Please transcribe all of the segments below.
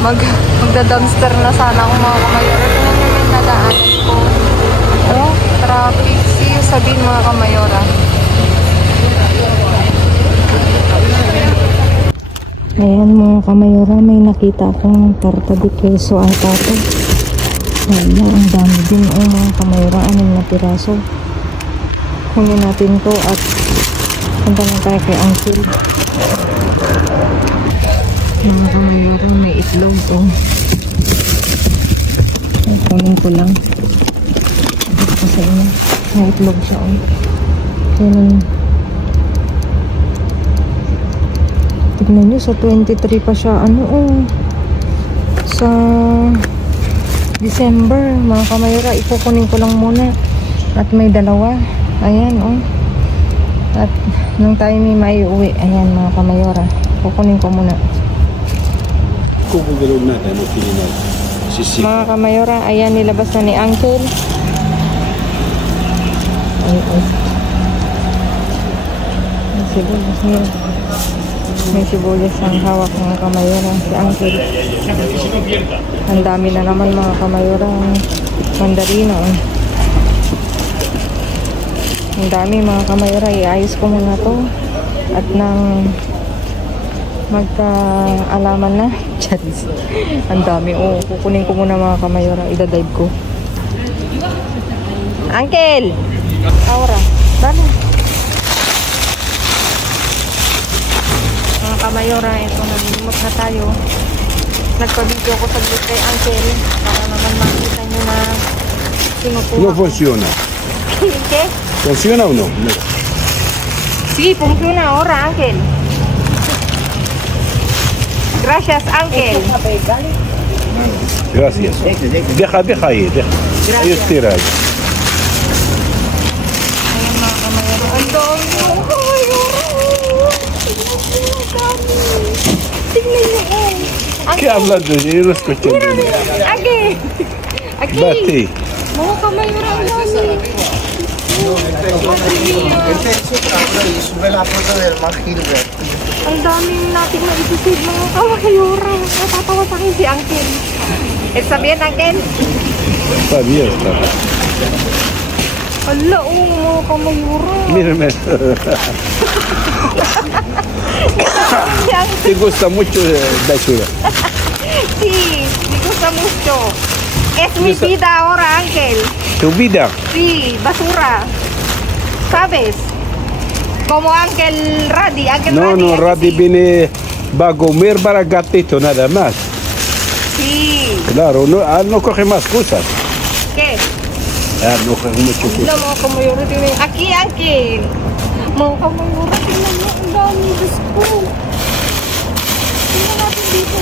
Magda-dumpster na sana ako mga kamayora. Tingnan nyo yung nadaanan ko. Oh, traffic. See you sabihin mga kamayora. Ayan mga kamayora, may nakita akong torta de queso ata to. Ayan, ang dami din mga kamayora. 6 na piraso. Kunin natin to at punta na tayo kay Uncle. Mga kamayora, may itlog to. Kunin ko lang. Ito ko sa inyo. May itlog siya. Tignan nyo, sa 23 pa siya. Sa December. Mga kamayora, ikukunin ko lang muna. At may 2. Ayan, At nung tayo may uwi. Ayan, mga kamayora. Kukunin ko muna. Mga kamayora, ayan, nilabas na ni Uncle. May sibuyas ang hawak mga kamayora si Uncle. Ang dami na naman mga kamayora ang mandarino. Ang dami mga kamayora, iayos ko muna to at nang magka-alaman na. Ang dami. Kukunin ko muna mga kamayora. Idadive ko. Uncle! Aura. Bala. Mga kamayora, ito nalimot na tayo. Nagpa-video ko saglit kay Uncle para naman makita nyo na sinukuha. No funciona. ¿Qué? ¿Funciona o no? No. Sí, funciona ahora, Uncle. Gracias, Uncle. Gracias. Deja ahí, deja. Ahí estira ahí. Ayan mga kamayora. Ang dami mga kamayora. Tignan nyo. ¿Qué hablando? Yo no escuché. Aquí. Aquí. Bati. Mga kamayora ang dami. Ang dami natin na isisig mga kamayora. Natatawa sa akin si Uncle. Está bien, Uncle? Está bien, está. Ala, mga kamayora. Mírame. ¿Te gusta mucho basura? Sí, me gusta mucho. Es mi vida ahora, Uncle. ¿Tu vida? Sí, basura. ¿Sabes? Como Uncle Radi. No, Radi viene va a comer para gatito nada más. Sí. Claro, no coge más cosas. ¿Qué? No coge mucho No, cosas. mga kamayora. Aquí, Uncle. Mga kamayora, tingnan mo. Ang dami. Diyos ko. Tingnan natin dito.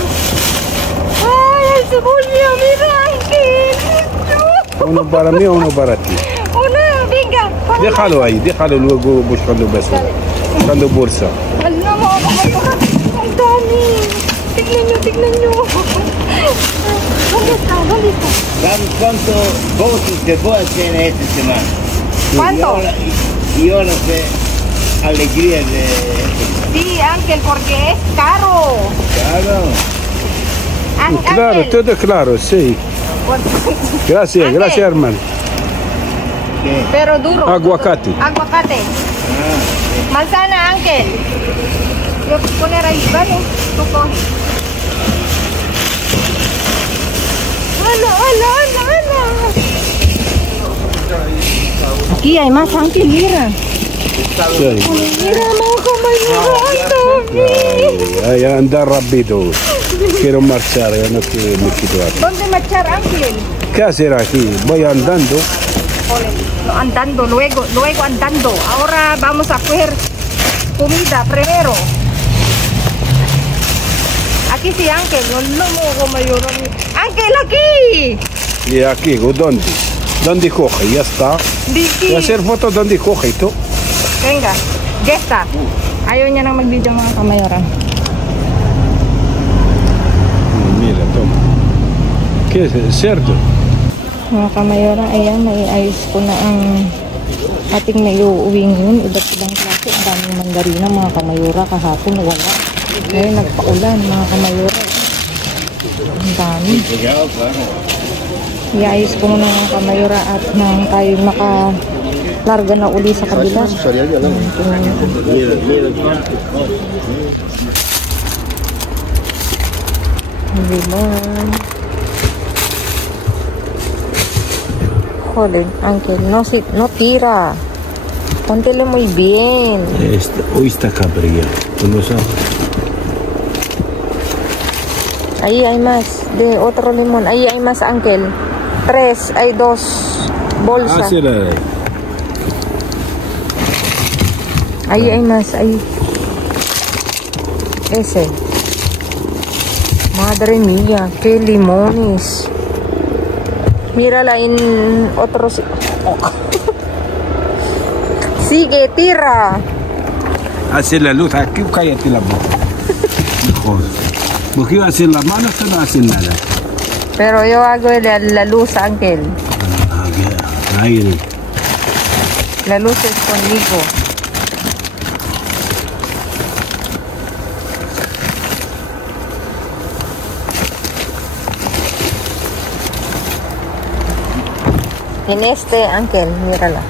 Ay, el cebolla. Mira, Uncle. Uno para mí o uno para ti. Una, venga. Déjalo ahí, déjalo luego buscando basura. Buscando bolsa. Alam mo, kamayora. Ang dami. Tignan nyo. ¿Dónde está? ¿Cuánto votos de bodas tiene esta semana? ¿Cuánto? Y ahora sé alegría de... Sí, Ángel, porque es caro. Claro. Claro, Ángel. todo claro, sí. Gracias, Ángel. gracias hermano. ¿Qué? Pero duro. Aguacate. Aguacate. Manzana, Ángel. Voy a poner ahí, ¿vale? Tú coges. ¡Hala! Aquí hay más, Ángel, mira. Sí. Mira, mga kamayora, ang dami. Ay, anda rápido. Quiero marchar, ya no quiero me quiero. ¿Dónde marchar, Ángel? ¿Qué hacer aquí? Voy andando. No, andando, luego andando. Ahora vamos a coger comida primero. aquí si Ángel, no mo Kamayura. Ángel, aquí! Y aquí, ¿dónde? ¿Dónde coge? Ya está. Diki. Voy a hacer fotos donde coge tú. Venga, ya está. Ayaw niya nang mag-video mga Kamayura. Mira, toma. ¿Qué es? ¿Cerdo? Mga Kamayura, ayan, naiayos ko na ang ating may uuwi ngayon. Iba't ibang klase. Ang daming mandarina mga Kamayura. Kahapon wala. Ngayon nagpaulan mga Kamayura. Ang dami. Iayos ko muna mga Kamayura at nang tayo makalarga na uli sa kabila. Limon. Joder, Ángel, no tira. Póntelo muy bien. Hoy está cabrilla. ¿Tú no sabes? Ahí hay más de otro limón. Ahí hay más, Ángel. 3, hay 2 bolsas. Ah, sí, Ahí hay más, ahí. Ese. Madre mía, qué limones. Mírala en otros. Sigue, tira. Hace la luz aquí, cállate la boca. Mejor. Porque iba a hacer la mano, esto no hace nada. Pero yo hago la luz, Ángel. Aire. La luz es conmigo. En este, Ángel, mírala.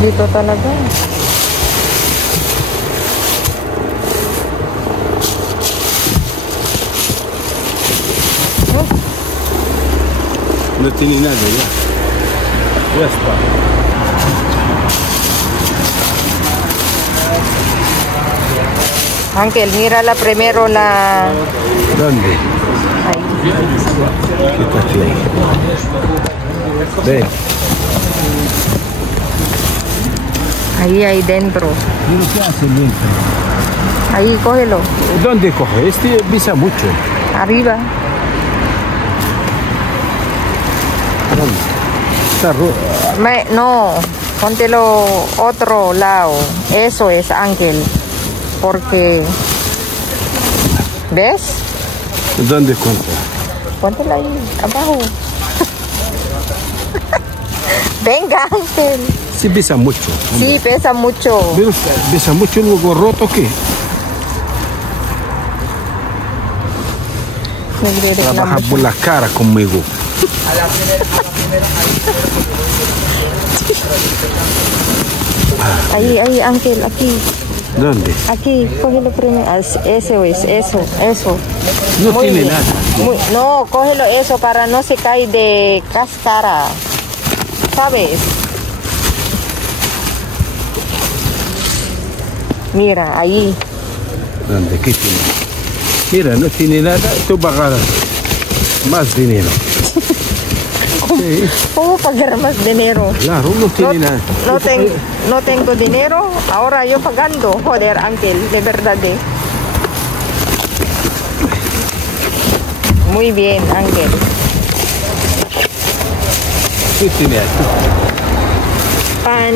Dito talaga. No tiene nada ya. Ya está. Ángel, mírala primero la... ¿Dónde? Ahí. ¿Qué está aquí? Ve. Ahí dentro. Mira qué hace dentro. Ahí, cógelo. ¿Dónde coge? Este pisa mucho. Arriba. ¿Dónde? Está rojo. No, póntelo otro lado. Eso es, Ángel. Porque... ¿Ves? ¿Dónde contra? Póntelo ahí, abajo. Venga, Ángel. Sí pesa mucho. Sí, pesa mucho. Pero pesa mucho luego roto, ¿qué? Trabaja por la cara conmigo. Ahí, Ángel, aquí. ¿Dónde? Aquí, cógelo primero. Eso es, eso. No Muy tiene bien. nada. No, cógelo eso para no se cae de cáscara. ¿Sabes? Mira, ahí. ¿Dónde? ¿Qué tiene? Mira, no tiene nada. Tú pagas más dinero. Sí. ¿Cómo pagar más dinero? Claro, no tiene nada. No tengo dinero, ahora yo pagando. Joder, Ángel, de verdad. Muy bien, Ángel. ¿Qué tiene aquí? Pan.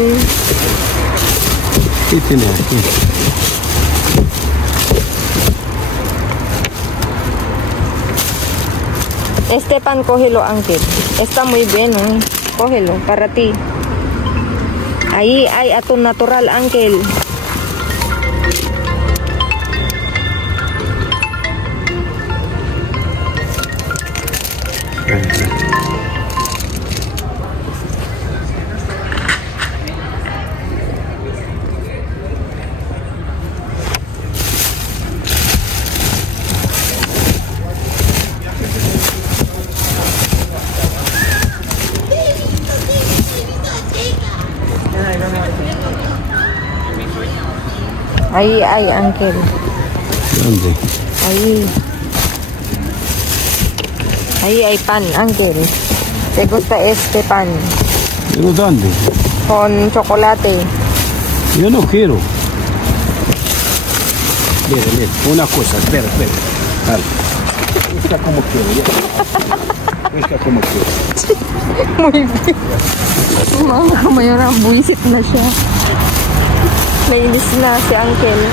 ¿Qué tiene aquí? Este pan, cógelo, Ángel. Está muy bien, ¿eh? Cógelo, para ti. Ahí hay atún natural, Ángel. Ay, uncle. ¿Dónde? Ahí hay pan, uncle. ¿Te gusta este pan? ¿Pero dónde? Con chocolate. Yo no quiero. Mira, una cosa, espera. Dale. Busca como quiero, ya. Busca como quiero. Muy bien. Mga kamayoran, buisit na siya. Nainis na si uncle.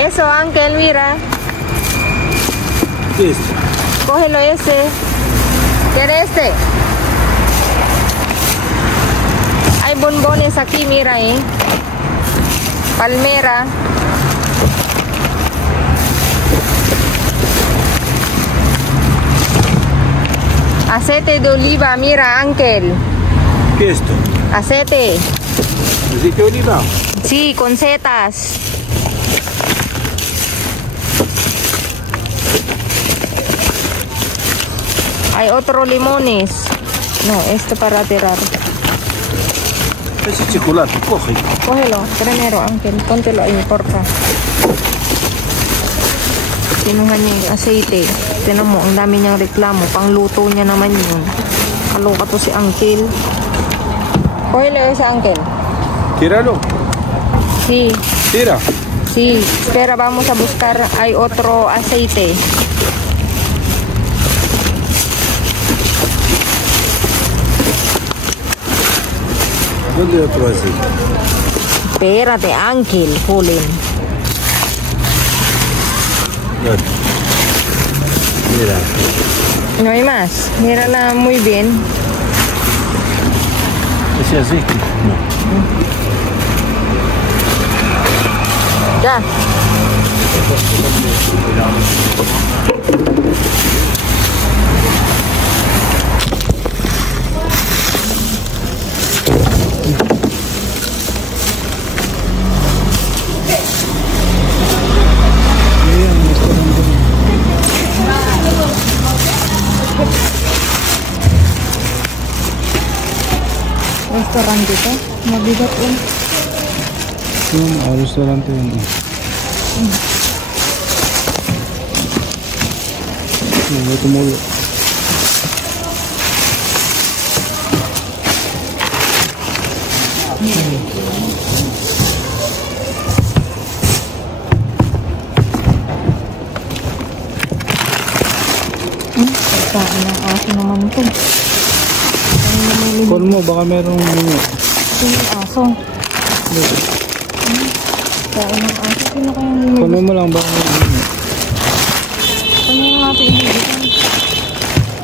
Eso, uncle, mira. ¿Qué es? Cógelo ese. ¿Quiere este? Hay bombones aquí, mira, Palmera. Aceite de oliva, mira, uncle. ¿Qué es esto? Aceite. ¿Aceite de oliva? Sí, con setas. Hay otro limones. No, este para tirar. Ese chocolate, coge. Cógelo, primero, uncle. Póntelo ahí, porfa. Kinuha niya yung aceite. Tinan mo, ang dami niyang reklamo. Pangluto niya naman yun. Kaloka to si uncle. Cógelo ese, uncle. Tíralo. Sí. Tira. Sí, espera, vamos a buscar. Hay otro aceite. ¿Dónde otro aceite? Espérate, uncle, Colin. Mira. No hay más. Mírala muy bien. ¿Ese aceite? No. Ya. Restaurante ito. Mabigat yun. Yung restaurante yun. May tumulo. Pagkaan ng aso naman ito. Call mo, baka merong Sino yung aso? Pagkaan ng aso. Sino kayang lumibig? call mo lang, baka merong Sino yung natin ilibigan?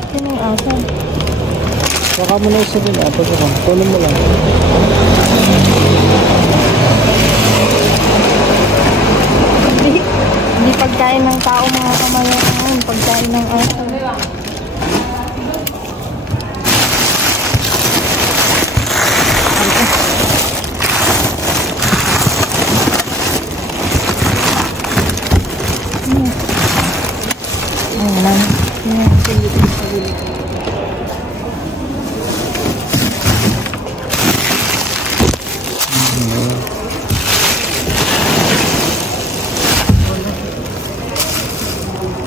Sino yung aso? baka mo na isa din, call mo lang. Hindi pagkain ng tao mga kamayan. Pagkain ng aso.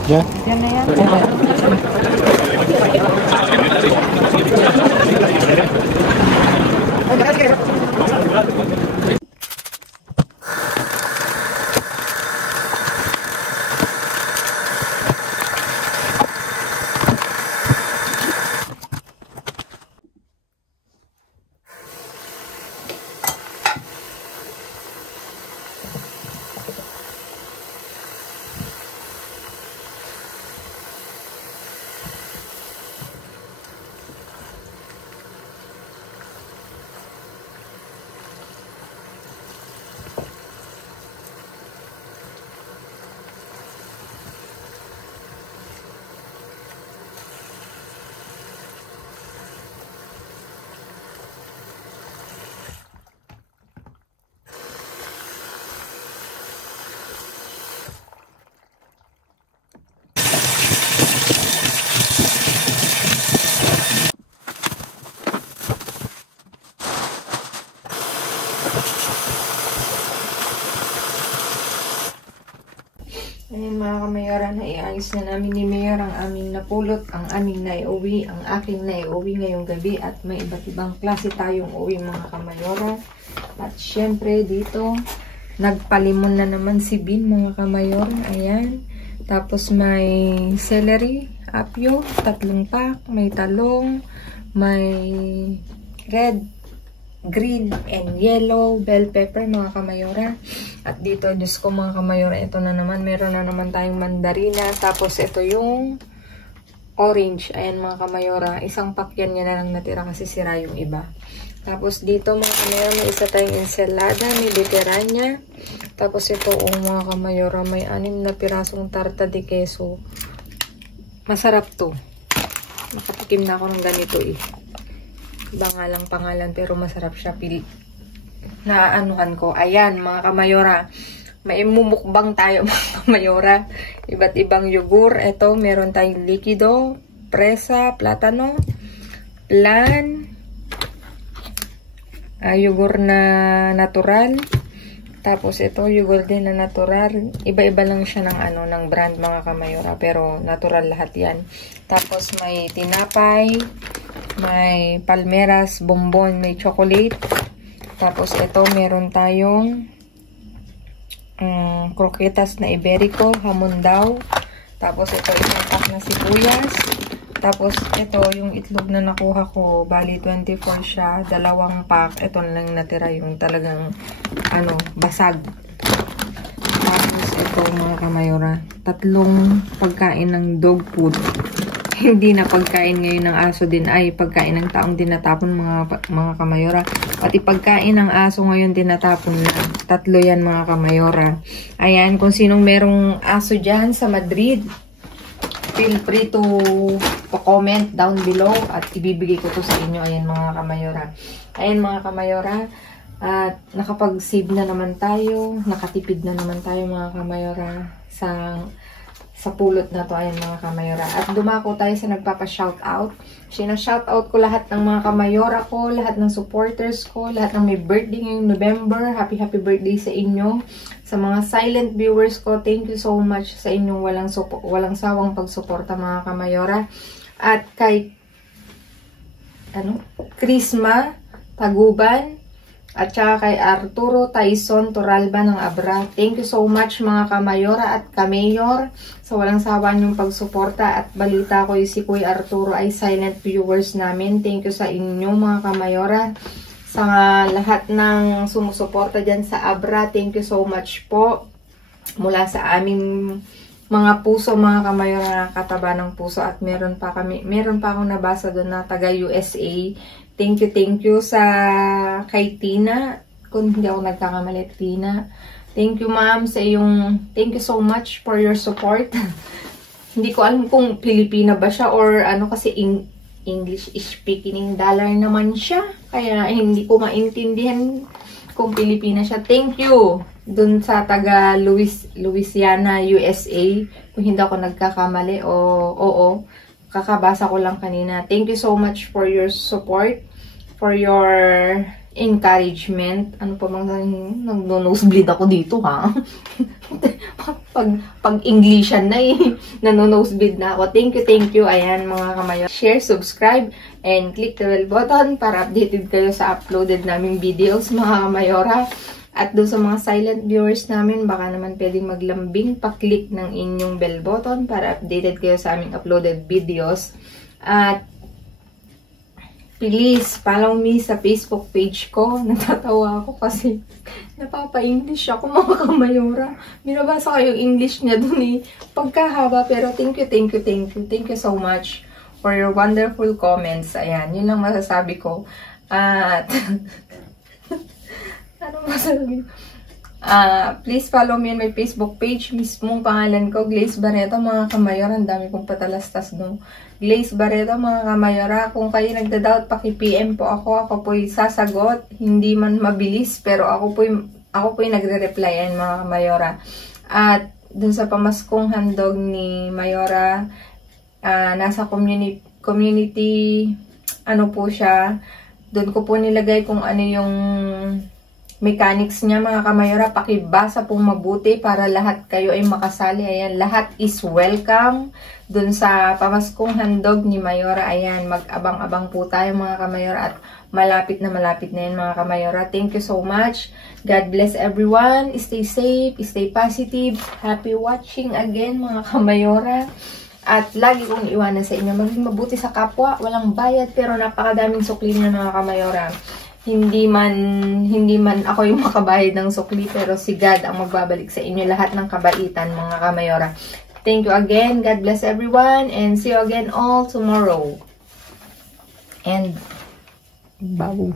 Ya? Yan na yan. Ayan mga kamayora, naiayos na namin ni Mayor ang aming napulot, ang aming naiuwi, ang aking naiuwi ngayong gabi at may iba't ibang klase tayong uwi mga kamayora. At syempre dito, nagpalimon na naman si Bin mga kamayora. Ayan. Tapos may celery, apyo, 3 pack, may talong, may red, green, and yellow bell pepper mga kamayora. At dito, Diyos ko mga kamayora, ito na naman, meron na naman tayong mandarina. Tapos ito yung orange. Ayan mga kamayora, isang pack yan na lang natira kasi sira yung iba. Tapos dito mga kamayora, may isa tayong ensalada, may beteranya. Tapos ito mga kamayora, may 6 na pirasong tarta de queso. Masarap to. Nakatikim na ako ng ganito eh. Iba nga lang pangalan pero masarap siya. Naanuhan ko. Ayan mga kamayora. May mumukbang tayo mga kamayora. Iba't ibang yogur. Ito meron tayong likido, presa, platano, plan, yogur na natural. Tapos ito yogur din na natural. Iba-iba lang siya ng ng brand mga kamayora pero natural lahat 'yan. Tapos may tinapay, may palmeras, bonbon, may chocolate. Tapos ito meron tayong croquetas na iberico, hamon daw. Tapos ito isang pack na sibuyas. Tapos ito yung itlog na nakuha ko, bali 24 siya, 2 pack. Ito na lang natira yung talagang basag. Tapos ito mga kamayora, 3 pagkain ng dog food. Hindi na pagkain ngayon ng aso din ay pagkain ng taong dinatapon mga kamayora. Pati pagkain ng aso ngayon dinatapon na. 3 yan mga kamayora. Ayan, kung sinong merong aso dyan sa Madrid, feel free to comment down below at ibibigay ko to sa inyo. Ayan mga kamayora. Ayan mga kamayora. At nakapag-save na naman tayo. Nakatipid na naman tayo mga kamayora sa pulot na to. Ayan mga kamayora. At dumako tayo sa nagpapa-shoutout. Sina-shoutout ko lahat ng mga kamayora ko, lahat ng supporters ko, lahat ng may birthday ngayong November. Happy birthday sa inyo. Sa mga silent viewers ko, thank you so much sa inyong walang sawang pagsuporta mga kamayora. At kay Krisma Taguban, at saka kay Arturo Tyson Toralba ng Abra. Thank you so much mga kamayora at kamayor sa walang sawa niyong pagsuporta. At balita ko si Kuya Arturo ay silent viewers namin. Thank you sa inyo mga kamayora. Sa lahat ng sumusuporta dyan sa Abra, thank you so much po. Mula sa aming mga puso mga kamayora, kataba ng puso. At meron pa akong nabasa doon na taga USA. Thank you sa kay Tina. Kung hindi ako nagkakamali, Tina. Thank you ma'am sa thank you so much for your support. Hindi ko alam kung Pilipina ba siya or kasi English speaking dollar naman siya. Kaya hindi ko maintindihan kung Pilipina siya. Thank you dun sa taga Louisiana, USA. Kung hindi ako nagkakamali oo. Kakabasa ko lang kanina. Thank you so much for your support, for your encouragement. Ano pa bang nag-nosebleed ako dito ha? pag Englishan na nano-nosebleed na ako. Thank you. Ayan mga kamayor. Share, subscribe, and click the bell button para updated kayo sa uploaded naming videos mga kamayora. At doon sa mga silent viewers namin, baka naman pwedeng maglambing, pa-click ng inyong bell button para updated kayo sa aming uploaded videos. At please, follow me sa Facebook page ko. Natatawa ako kasi napapa-English ako mga kamayora. Binabasa ko yung English niya dun pagkahaba. Pero thank you so much for your wonderful comments. Ayan, yun lang masasabi ko. At ano masasabi? Please follow me on my Facebook page. Mismong pangalan ko, Glaze Barreto, mga kamayora. Ang dami kong patalastas no. Glaze Barreto, mga kamayora. Kung kayo nagda-doubt, paki-PM po ako. Ako po'y sasagot. Hindi man mabilis, pero ako po'y nagre-reply mga kamayora. At dun sa pamaskong handog ni Mayora, nasa community, ano po siya, doon ko po nilagay kung ano yung mechanics niya mga kamayora. Pakibasa pong mabuti para lahat kayo ay makasali. Ayan, lahat is welcome dun sa pamaskong handog ni Mayora. Ayan, mag-abang-abang po tayo mga kamayora at malapit na yan mga kamayora. Thank you so much. God bless everyone. Stay safe, stay positive. Happy watching again mga kamayora. At lagi kong iwanan sa inyo, maging mabuti sa kapwa. Walang bayad pero napakadaming sukli na mga kamayora. Hindi man ako yung makabayad ng sukli, pero si God ang magbabalik sa inyo lahat ng kabaitan mga kamayora. Thank you again. God bless everyone and see you again all tomorrow. And babu.